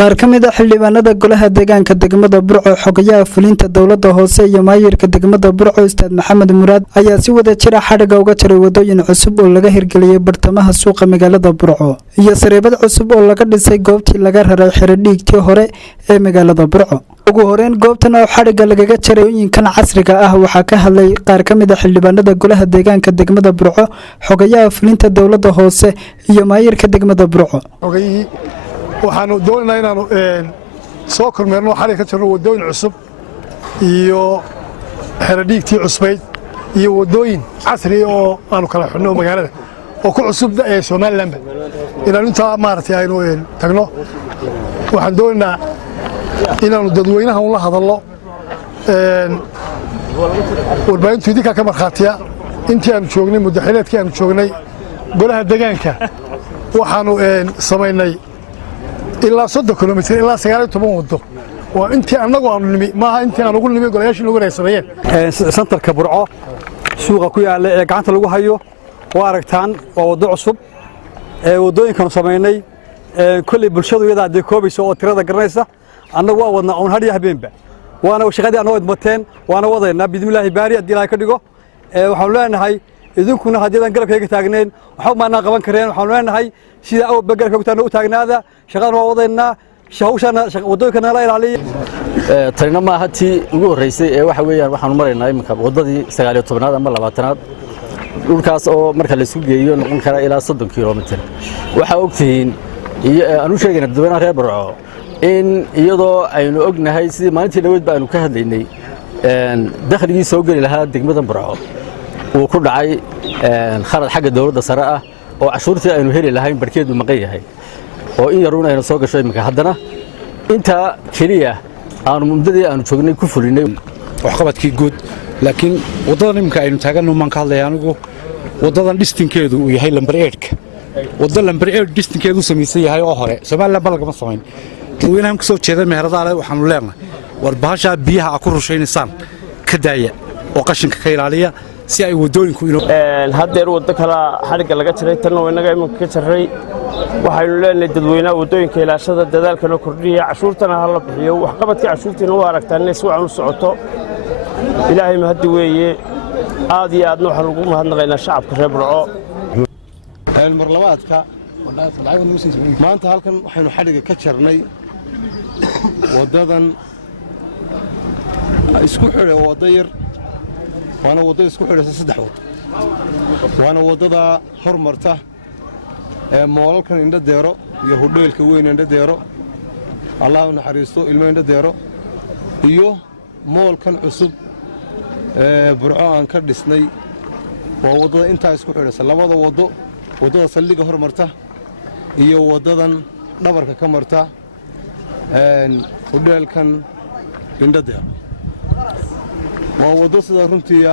qaar ka mid ah xildhibaanada golaha deegaanka degmada Burco xogayaha fulinta dawladda hoose iyo maayirka degmada Burco Ustaad Maxamed Muraad ayaa si wada jir ah xadhiga uga jaray wadooyin cusub oo laga hirgeliyay bartamaha suuqa magaalada Burco iyo sareebad cusub oo laga dhisay goobtii laga raray xiradhiigtii hore ee magaalada Burco. ugu horeen goobtan oo xadhiga lagaga jaray wadooyinkan casriga ah waxaa ka hadlay qaar ka mid ah xildhibaanada golaha deegaanka degmada Burco xogayaha fulinta dawladda hoose iyo maayirka degmada Burco. waxaanu doonaynaa inaanu soo kormeerno xalay ka jirno wadooyin cusub iyo xiradhiigtii cusbayd iyo wadooyin casri oo aanu kala xidhno magaalada oo ku cusub Soomaaliland inaanu inta maartay aynu tagno waxaan doonaynaa inaanu dadweynaha la hadalno warbaahintu idinka ka marxaatiya intii aanu joognay muddaxileedkii aanu joognay golaha deegaanka waxaanu samaynay ilaa 30 kilomitir ilaa 19 wado waa intii anagu aanu nimi maaha intii aan ugu nimi golayaashii lagu reesameeyeen santarka Burco suuqa ku yaala ee gacanta lagu hayo waa aragtaan waa wado cusub wadooyinkan sameeynay kulli bulshadu iyada ay koobayso oo tirada garanaysa anagu waa wadna oon hadiya habeenba waana shaqadii aan wad mateen waana wadayna bidmilaahi baari hadii ilaahay ka dhigo waxaan leenahay idinkuna hadii galabkayga taagneen waxa ma qaban kareen waxaan leenahay sida oo bagalka u taagnaada shaqada waa wadayna shaqooshana wadooyinka la ilaaliyo tarina ma ahati ugu horeysay ee waxa weeyaan waxaan maraynaa iminka wadadii 19aad ama 20aad dhulkaas oo marka la isku geeyo noqon kara ilaa 30 kilomitir waxa ogtiin aanu sheegayna dadweynaha reer Burco in iyadoo aynu ognahay sidii maalintii dhaweyd baan ka hadlaynay dakhligii soo gali lahaa degmada Burco uu ku dhacay kharad xagga dawladda sare ah oo cashuurtii aynu heli lahayn barkeedu maqan yahay oo in yaruun aynu soo gashay iminka haddana inta kaliya aanu muddadii aanu joognay ku fulinay wax qabadkii guud laakiin wadadan iminka aynu taaganno maan ka hadlay anigu wadadan dhistinkeedu uu yahay lambar 8 wadada lambar 8 dhistinkeedu sameeyay yahay oo hore Soomaaliland balagama sameyn dadweynaha ka soo jeeda meheradaale waxaanu leenahay war bahasha biyaha ku rusheynaysan ka daaya oo qashinka ka ilaaliya si ay wadooyinku inuu hadeer wada kala xariga laga jiray tan oo inaga iminka ka jiray waxaynu leenahay dadweynaha wadooyinka ilaashada dadaalkana kordhiya cashuurtana hal la bixiyo wax qabadka cashuurtina waa aragtaan inay si wacan u socoto ilaahay ma hadii weeye aad iyo aadna waxaan ugu mahadnaqaynaa shacabka reer Burco mar labaadka maanta halkan waxaynu xariga ka jarnay wadadan isku xidhay wada yar waana wado isku xidhaysa 3 wado waana wadada hormarta ee moolalkan indha deero iyo hudheelka weyn indha deero Allah u naxariisto ilmo indha deero iyo moolkan cusub ee Burco aan ka dhisnay waa wadada inta isku xidhaysa labada wado wadada saldhiga hormarta iyo wadadan dhabarka ka marta hudheelkan indha deero waa wado sida runtii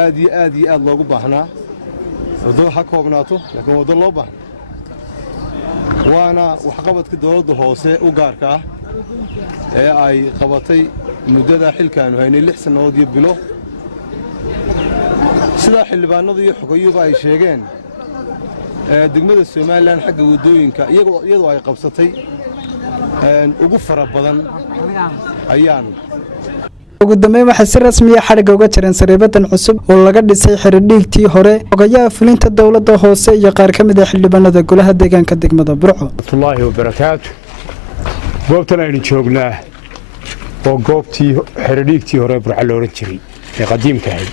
aad iyo aad loogu baahnaa wado ha koobnaato laakiin wado loo baahan waana wax qabadka dawladda hoose u gaarka ah ee ay qabatay muddada xilkaanu haynay 6 sanadood iyo bilo sida xildhibaanadu iyo xogayuba ay sheegeen degmada Soomaaliland xagga wadooyinka iyadoo ay qabsatay ugu fara badan ayaan ugu dambeyn waxay si rasmi ah xadhiga uga jareen sareebadan cusub oo laga dhisay xiradhiigtii hore xogayaha fulinta dawladda hoose iyo qaar ka mid ah xildhibaanada golaha deegaanka degmada Burco. Wallaahi wa barakaatu goobtan aynu joognaa oo goobtii xiradhiigtii hore Burco la oran jiray ee qadiimka ahayd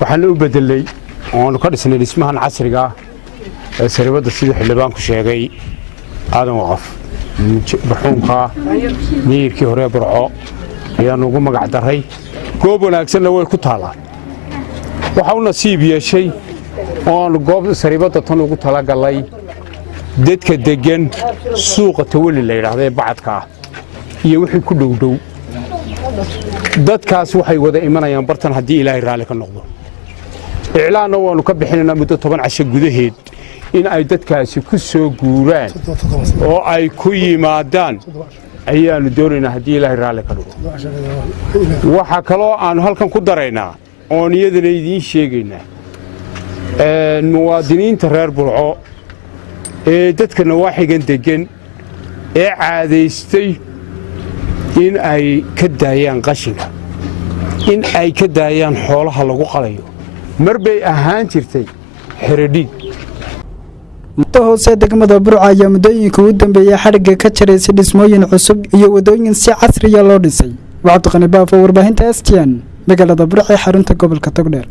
waxaan u bedelay oo ka dhisnay dhismahan casriga ah ee sareebada sida xildhibaanku sheegay aadan waqaf barxuunka miirkii hore Burco ayaan ugu magac daray goob wanaagsan way ku taalaan waxa uu nasiib yeeshay oo goob sareebada tan ugu talagalay dadka degan suuqa tawali la yiraahdo bacadka iyo wixii ku dhow dadkaas waxay wada imanayaan bartan hadii Ilaahay raali ka noqdo iclaanna waanu ka bixinaynaa muddo 10 casho gudaheed in ay dadkaasi ku soo guuraan oo ay ku yimaadaan ayaanu doonaynaa hadii Ilaahay raali ka dhigo waxa kale oo aan halkan ku daraynaa oo niyadana idin sheegaynaa muwaadiniinta reer Burco dadka nawaaxigan degan ee caadaystay in ay ka daayaan qashinka in ay ka daayaan xoolaha lagu qalayo mar bay ahaan jirtay xeradhiig hoose degmada Burco ayaa muddooyinka ugu dambeeyay xadhiga ka jaray si dhismooyin cusub iyo wadooyin si casri ah loo dhisay. Cabdi Qani Baafo, warbaahinta STN, magaalada Burco ee xarunta gobolka Togdheer.